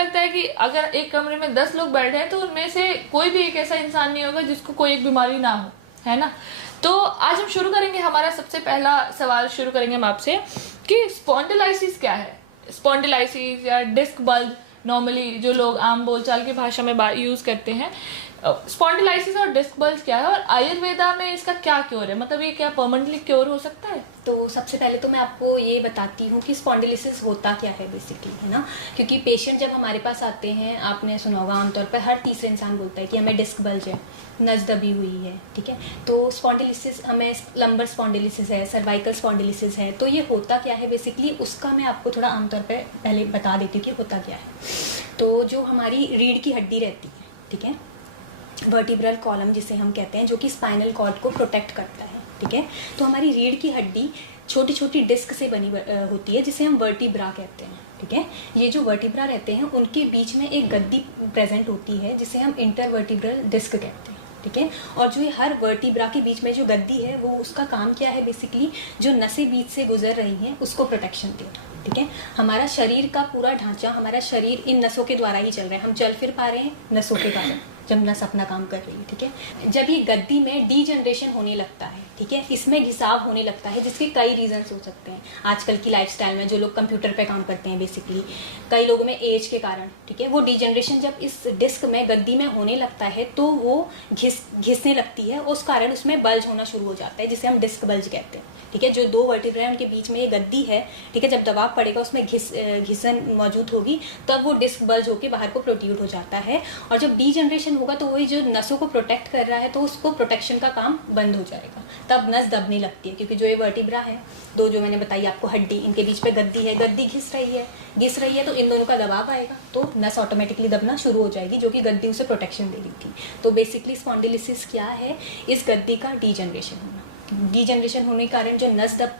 लगता है कि अगर एक कमरे में 10 लोग बैठे हैं तो उनमें से कोई भी एक ऐसा इंसान नहीं होगा जिसको कोई एक बीमारी ना हो, है ना। तो आज हम शुरू करेंगे, हमारा सबसे पहला सवाल शुरू करेंगे हम आपसे कि स्पॉन्डिलाइसिस क्या है। स्पॉन्डिलाइसिस या डिस्क बल्ज नॉर्मली जो लोग आम बोलचाल की भाषा में यूज करते हैं, स्पॉन्डिलाइसिस और डिस्क बल्ज क्या है और आयुर्वेदा में इसका क्या क्योर है, मतलब ये क्या परमानेंटली क्योर हो सकता है? तो सबसे पहले तो मैं आपको ये बताती हूँ कि स्पॉन्डिलिसिस होता क्या है बेसिकली, है ना। क्योंकि पेशेंट जब हमारे पास आते हैं, आपने सुना होगा आमतौर पर हर तीसरे इंसान बोलता है कि हमें डिस्क बल्ज है, नस दबी हुई है, ठीक है। तो स्पॉन्डिलिसिस हमें लंबर स्पॉन्डिलिसिस है, सर्वाइकल स्पॉन्डिलिसिस है। तो ये होता क्या है बेसिकली, उसका मैं आपको थोड़ा आमतौर पर पहले बता देती हूँ कि होता क्या है। तो जो हमारी रीढ़ की हड्डी रहती है, ठीक है, वर्टिब्रल कॉलम जिसे हम कहते हैं, जो कि स्पाइनल कॉर्ड को प्रोटेक्ट करता है, ठीक है। तो हमारी रीढ़ की हड्डी छोटी छोटी डिस्क से बनी होती है जिसे हम वर्टिब्रा कहते हैं, ठीक है। ये जो वर्टिब्रा रहते हैं उनके बीच में एक गद्दी प्रेजेंट होती है जिसे हम इंटरवर्टिब्रल डिस्क कहते हैं, ठीक है। और जो ये हर वर्टिब्रा के बीच में जो गद्दी है वो उसका काम क्या है बेसिकली, जो नसें बीच से गुजर रही हैं उसको प्रोटेक्शन देना, ठीक है। हमारा शरीर का पूरा ढांचा, हमारा शरीर इन नसों के द्वारा ही चल रहा है, हम चल फिर पा रहे हैं नसों के कारण, जब नस अपना काम कर रही है, ठीक है। जब ये गद्दी में डीजनरेशन होने लगता है, ठीक है, इसमें घिसाव होने लगता है, जिसके कई रीजंस हो सकते हैं। आजकल की लाइफस्टाइल में जो लोग कंप्यूटर पे काम करते हैं बेसिकली, कई लोगों में एज के कारण, ठीक है, वो डीजनरेशन जब इस डिस्क में गद्दी में होने लगता है तो वो घिसने लगती है, उस कारण उसमें बल्ज होना शुरू हो जाता है जिसे हम डिस्क बल्ज कहते हैं, ठीक है। जो दो वर्टिब्रा है उनके बीच में ये गद्दी है, ठीक है, जब दबाव पड़ेगा उसमें घिसन मौजूद होगी, तब वो डिस्क बल्ज होकर बाहर को प्रोट्यूड हो जाता है। और जब डीजनरेशन होगा तो वही जो नसों को प्रोटेक्ट कर रहा है तो उसको प्रोटेक्शन का काम बंद हो जाएगा, तब नस दबने लगती है। क्योंकि जो ये वर्टिब्रा है, दो जो मैंने बताई आपको हड्डी, इनके बीच में गद्दी है, गद्दी घिस रही है तो इन दोनों का दबाव आएगा तो नस ऑटोमेटिकली दबना शुरू हो जाएगी, जो कि गद्दी उसे प्रोटेक्शन दे रही थी। तो बेसिकली स्पॉन्डिलिसिस क्या है, इस गद्दी का डीजनरेशन होना। डीजनरेशन होने के कारण जो नस दबती